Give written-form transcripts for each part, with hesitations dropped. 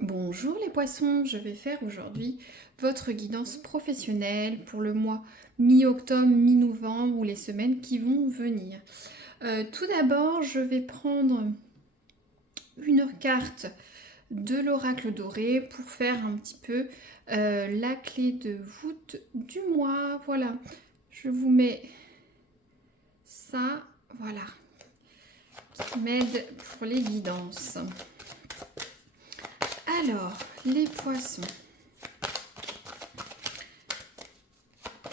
Bonjour les poissons, je vais faire aujourd'hui votre guidance professionnelle pour le mois mi-octobre, mi-novembre ou les semaines qui vont venir. Tout d'abord, je vais prendre une carte de l'oracle doré pour faire un petit peu la clé de voûte du mois. Voilà, je vous mets ça, voilà, qui m'aide pour les guidances. Alors, les poissons.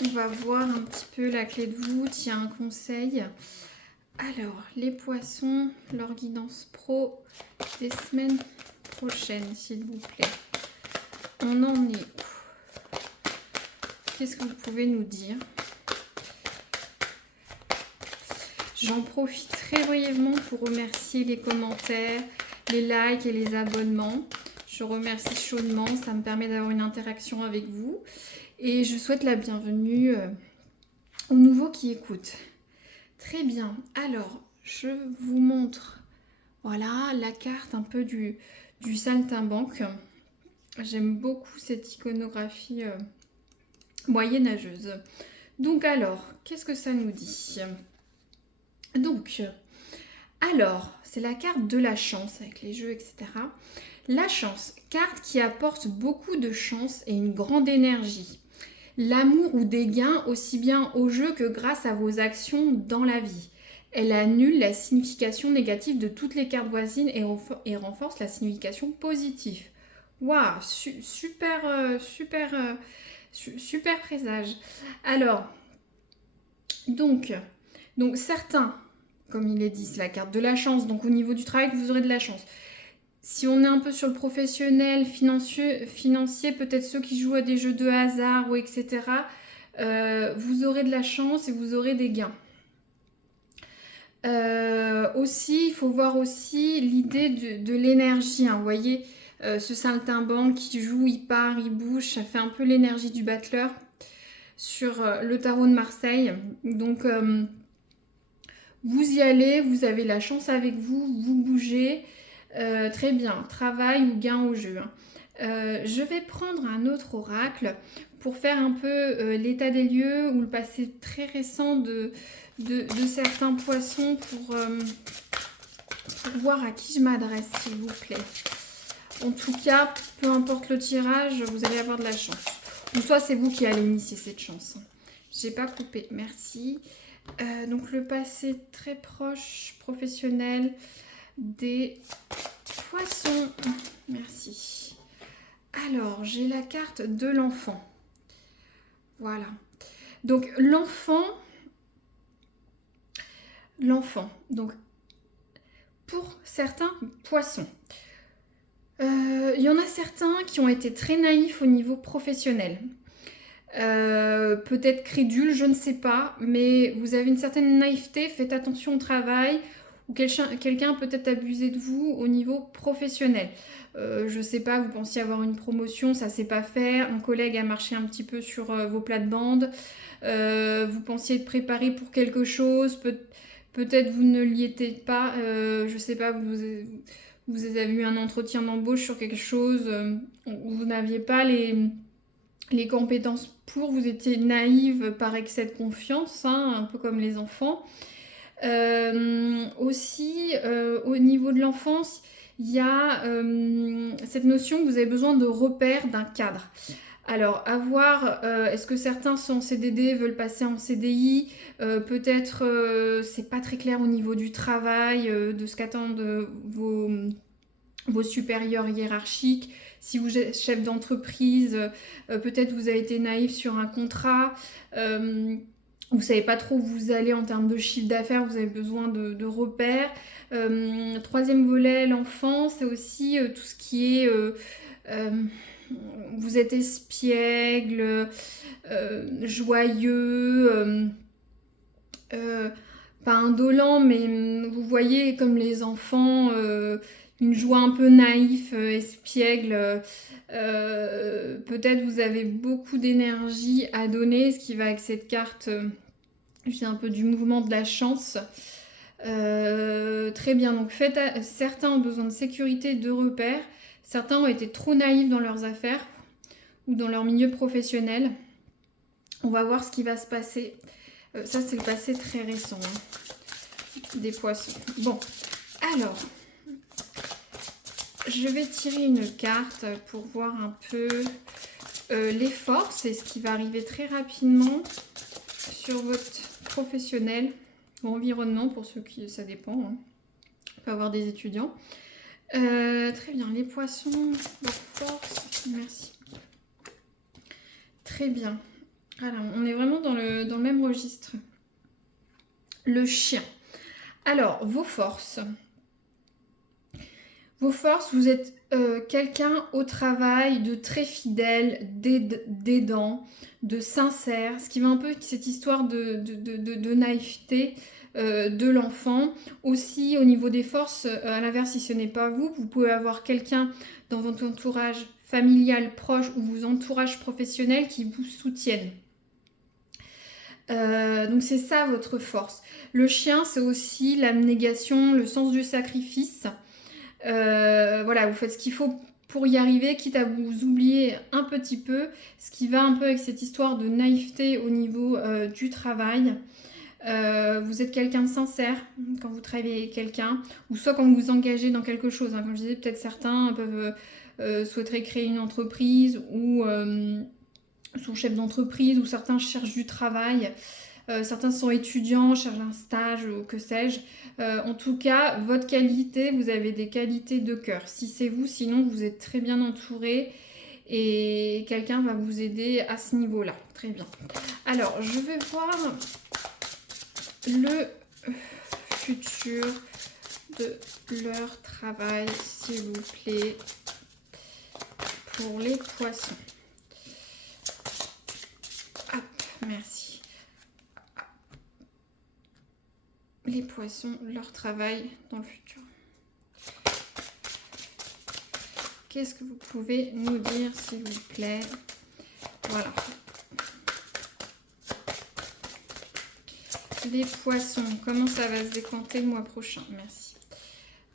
On va voir un petit peu la clé de voûte, il y a un conseil. Alors, les poissons, leur guidance pro des semaines prochaines, s'il vous plaît. On en est où? Qu'est-ce que vous pouvez nous dire? J'en profite très brièvement pour remercier les commentaires, les likes et les abonnements. Je remercie chaudement, ça me permet d'avoir une interaction avec vous. Et je souhaite la bienvenue aux nouveaux qui écoutent. Très bien, alors je vous montre voilà la carte un peu du saltimbanque. J'aime beaucoup cette iconographie moyenâgeuse. Donc alors, qu'est-ce que ça nous dit? Donc, alors, c'est la carte de la chance avec les jeux, etc. La chance, carte qui apporte beaucoup de chance et une grande énergie. L'amour ou des gains aussi bien au jeu que grâce à vos actions dans la vie. Elle annule la signification négative de toutes les cartes voisines et renforce la signification positive. Waouh, super présage. Alors, donc certains, comme il est dit, c'est la carte de la chance. Donc au niveau du travail, vous aurez de la chance. Si on est un peu sur le professionnel, financier, peut-être ceux qui jouent à des jeux de hasard ou etc., vous aurez de la chance et vous aurez des gains. Aussi, il faut voir aussi l'idée de l'énergie. Hein. Vous voyez, ce saltimbanque qui joue, il part, il bouge, ça fait un peu l'énergie du battleur sur le tarot de Marseille. Donc, vous y allez, vous avez la chance avec vous, vous bougez. Très bien, travail ou gain au jeu. Hein. Je vais prendre un autre oracle pour faire un peu l'état des lieux ou le passé très récent de certains poissons pour voir à qui je m'adresse, s'il vous plaît. En tout cas, peu importe le tirage, vous allez avoir de la chance. Ou soit c'est vous qui allez initier cette chance. J'ai pas coupé, merci. Donc le passé très proche, professionnel des poissons. Merci. Alors, j'ai la carte de l'enfant. Voilà. Donc l'enfant, donc pour certains poissons, il y en a certains qui ont été très naïfs au niveau professionnel. Peut-être crédules, je ne sais pas, mais vous avez une certaine naïveté, faites attention au travail, ou quelqu'un a peut-être abusé de vous au niveau professionnel. Je sais pas, vous pensiez avoir une promotion, ça s'est pas fait, un collègue a marché un petit peu sur vos plates-bandes, vous pensiez être préparé pour quelque chose, peut-être vous ne l'y étiez pas, je sais pas, vous avez eu un entretien d'embauche sur quelque chose, vous n'aviez pas les compétences pour, vous étiez naïve par excès de confiance, hein, un peu comme les enfants. Aussi, au niveau de l'enfance, il y a cette notion que vous avez besoin de repères, d'un cadre. Alors, à voir, est-ce que certains sont en CDD, veulent passer en CDI, peut-être c'est pas très clair au niveau du travail, de ce qu'attendent vos supérieurs hiérarchiques. Si vous êtes chef d'entreprise, peut-être vous avez été naïf sur un contrat, vous savez pas trop où vous allez en termes de chiffre d'affaires, vous avez besoin de repères. Troisième volet, l'enfant, c'est aussi tout ce qui est... vous êtes espiègle, joyeux, pas indolent, mais vous voyez comme les enfants, une joie un peu naïf, espiègle. Peut-être vous avez beaucoup d'énergie à donner, ce qui va avec cette carte, je dis un peu du mouvement de la chance. Très bien, donc certains ont besoin de sécurité, de repères, Certains ont été trop naïfs dans leurs affaires ou dans leur milieu professionnel. On va voir ce qui va se passer. Ça, c'est le passé très récent, hein, des poissons. Bon, alors, je vais tirer une carte pour voir un peu les forces et ce qui va arriver très rapidement sur votre professionnel ou environnement, pour ceux qui, ça dépend, hein. On peut avoir des étudiants. Très bien, les poissons, leur force, merci. Très bien. Alors, on est vraiment dans le même registre. Le chien. Alors, vos forces. Vos forces, vous êtes quelqu'un au travail de très fidèle, d'aidant, de sincère, ce qui va un peu cette histoire de naïveté de l'enfant. Aussi, au niveau des forces, à l'inverse, si ce n'est pas vous, vous pouvez avoir quelqu'un dans votre entourage familial proche ou vos entourages professionnels qui vous soutiennent. Donc c'est ça votre force. Le chien, c'est aussi l'abnégation, le sens du sacrifice. Voilà, vous faites ce qu'il faut pour y arriver, quitte à vous oublier un petit peu, ce qui va un peu avec cette histoire de naïveté au niveau du travail. Vous êtes quelqu'un de sincère quand vous travaillez avec quelqu'un, ou soit quand vous vous engagez dans quelque chose, hein. Comme je disais, peut-être certains peuvent souhaiteraient créer une entreprise ou sont chefs d'entreprise, ou certains cherchent du travail. Certains sont étudiants, cherchent un stage ou que sais-je. En tout cas, votre qualité, vous avez des qualités de cœur. Si c'est vous, sinon vous êtes très bien entouré et quelqu'un va vous aider à ce niveau-là. Très bien. Alors, je vais voir le futur de leur travail, s'il vous plaît, pour les poissons. Hop, merci. Les poissons, leur travail dans le futur. Qu'est-ce que vous pouvez nous dire, s'il vous plaît? Voilà. Les poissons, comment ça va se décanter le mois prochain? Merci.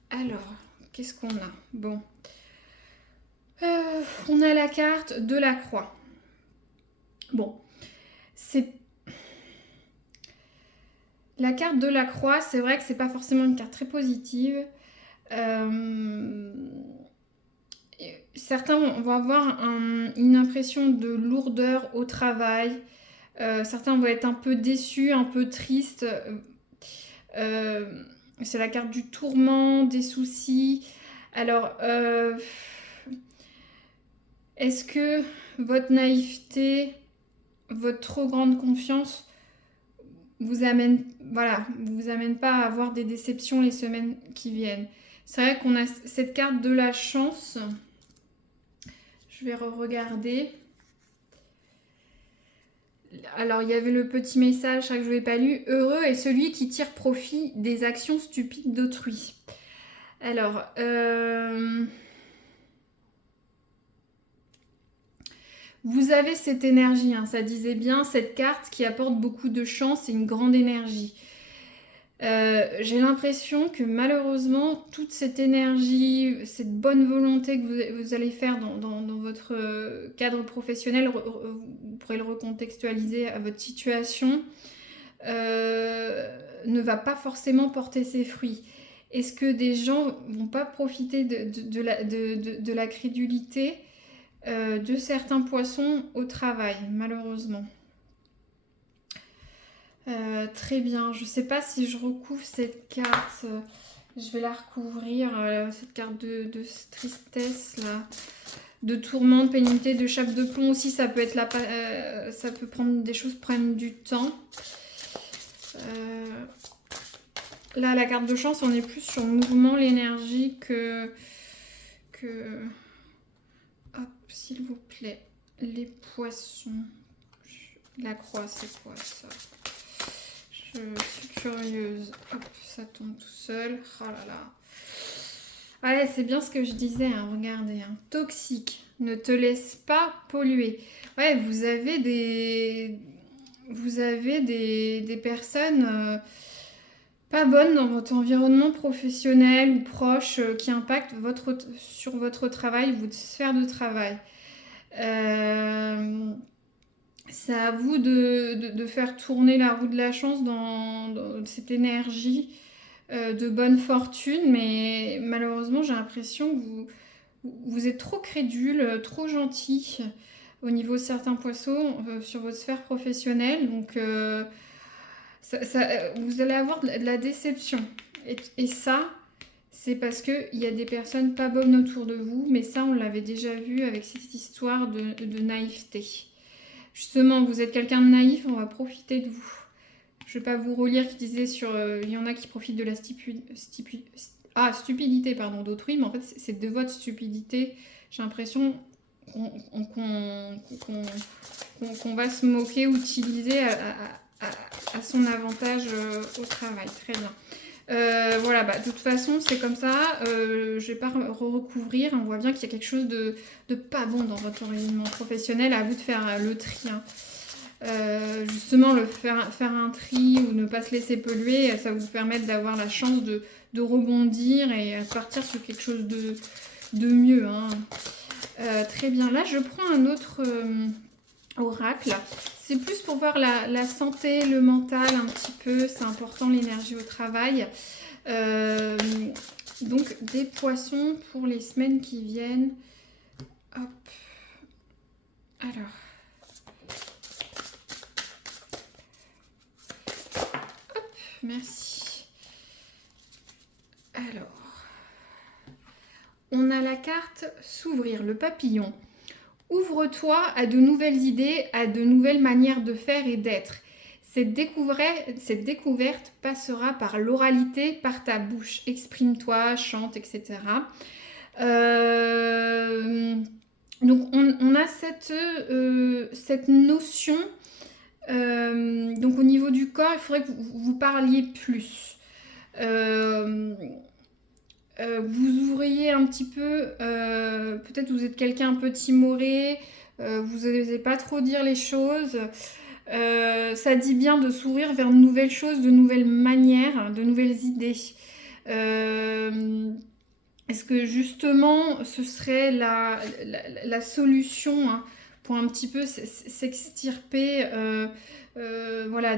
Alors, qu'est-ce qu'on a? Bon. On a la carte de la croix. Bon. C'est... La carte de la croix, c'est vrai que c'est pas forcément une carte très positive. Certains vont avoir une impression de lourdeur au travail. Certains vont être un peu déçus, un peu tristes. C'est la carte du tourment, des soucis. Alors, est-ce que votre naïveté, votre trop grande confiance vous amène pas à avoir des déceptions les semaines qui viennent? C'est vrai qu'on a cette carte de la chance. Je vais regarder. Alors, il y avait le petit message que je n'avais pas lu. Heureux est celui qui tire profit des actions stupides d'autrui. Alors, vous avez cette énergie, hein, ça disait bien, cette carte qui apporte beaucoup de chance et une grande énergie. J'ai l'impression que malheureusement, toute cette énergie, cette bonne volonté que vous allez faire dans votre cadre professionnel, vous pourrez le recontextualiser à votre situation, ne va pas forcément porter ses fruits. Est-ce que des gens vont pas profiter de la crédulité de certains poissons au travail, malheureusement? Très bien, je sais pas si je recouvre cette carte, je vais la recouvrir, cette carte de tristesse là, de tourment, de pénibilité, de chape de plomb aussi, ça peut être ça peut prendre, des choses prennent du temps. Là, la carte de chance, on est plus sur le mouvement, l'énergie que... Hop, s'il vous plaît, les poissons. La croix, c'est quoi ça? Je suis curieuse. Hop, ça tombe tout seul. Oh là là. Ouais, c'est bien ce que je disais, hein, regardez. Hein. Toxique. Ne te laisse pas polluer. Ouais, vous avez des personnes... pas bonnes dans votre environnement professionnel ou proche qui impactent sur votre travail, votre sphère de travail. Euh, c'est à vous de faire tourner la roue de la chance dans cette énergie de bonne fortune, mais malheureusement j'ai l'impression que vous êtes trop crédule, trop gentil au niveau de certains poissons sur votre sphère professionnelle, donc vous allez avoir de la déception. Et ça, c'est parce qu'il y a des personnes pas bonnes autour de vous, mais ça, on l'avait déjà vu avec cette histoire de naïveté. Justement, vous êtes quelqu'un de naïf, on va profiter de vous. Je ne vais pas vous relire qui disait il y en a qui profitent de la stupidité d'autrui, mais en fait, c'est de votre stupidité. J'ai l'impression qu'on va se moquer, utiliser à son avantage au travail. Très bien. Voilà, de toute façon, c'est comme ça. Je vais pas recouvrir. On voit bien qu'il y a quelque chose de pas bon dans votre environnement professionnel. À vous de faire le tri. Hein. Justement, faire un tri ou ne pas se laisser polluer, ça va vous permettre d'avoir la chance de rebondir et de partir sur quelque chose de mieux. Hein. Très bien. Là, je prends un autre oracle. C'est plus pour voir la santé, le mental un petit peu. C'est important, l'énergie au travail. Donc, des poissons pour les semaines qui viennent. Hop. Alors. Hop, merci. Alors. On a la carte s'ouvrir, le papillon. Ouvre-toi à de nouvelles idées, à de nouvelles manières de faire et d'être. Cette découverte passera par l'oralité, par ta bouche. Exprime-toi, chante, etc. Donc on a cette notion. Donc au niveau du corps, il faudrait que vous parliez plus. Vous ouvriez un petit peu, peut-être vous êtes quelqu'un un peu timoré, vous n'osez pas trop dire les choses. Ça dit bien de s'ouvrir vers de nouvelles choses, de nouvelles manières, de nouvelles idées. Est-ce que justement ce serait la solution hein, pour un petit peu s'extirper, voilà,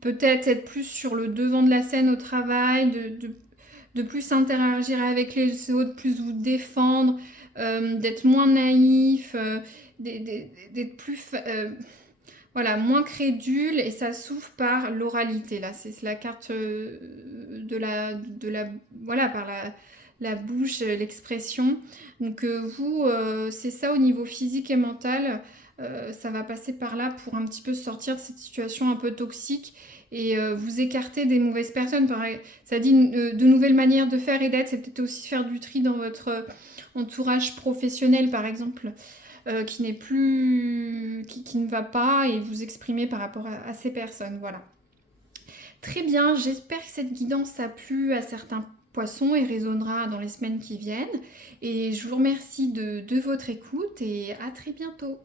peut-être être plus sur le devant de la scène au travail, de plus interagir avec les autres, plus vous défendre, d'être moins naïf, d'être plus voilà, moins crédule, et ça s'ouvre par l'oralité. Là, c'est la carte voilà, par la bouche, l'expression. Donc vous, c'est ça au niveau physique et mental. Ça va passer par là pour un petit peu sortir de cette situation un peu toxique et vous écarter des mauvaises personnes. Pareil, ça dit de nouvelles manières de faire et d'être. C'est peut-être aussi faire du tri dans votre entourage professionnel, par exemple, qui n'est plus, qui ne va pas, et vous exprimer par rapport à ces personnes. Voilà. Très bien, j'espère que cette guidance a plu à certains poissons et résonnera dans les semaines qui viennent. Et je vous remercie de votre écoute et à très bientôt.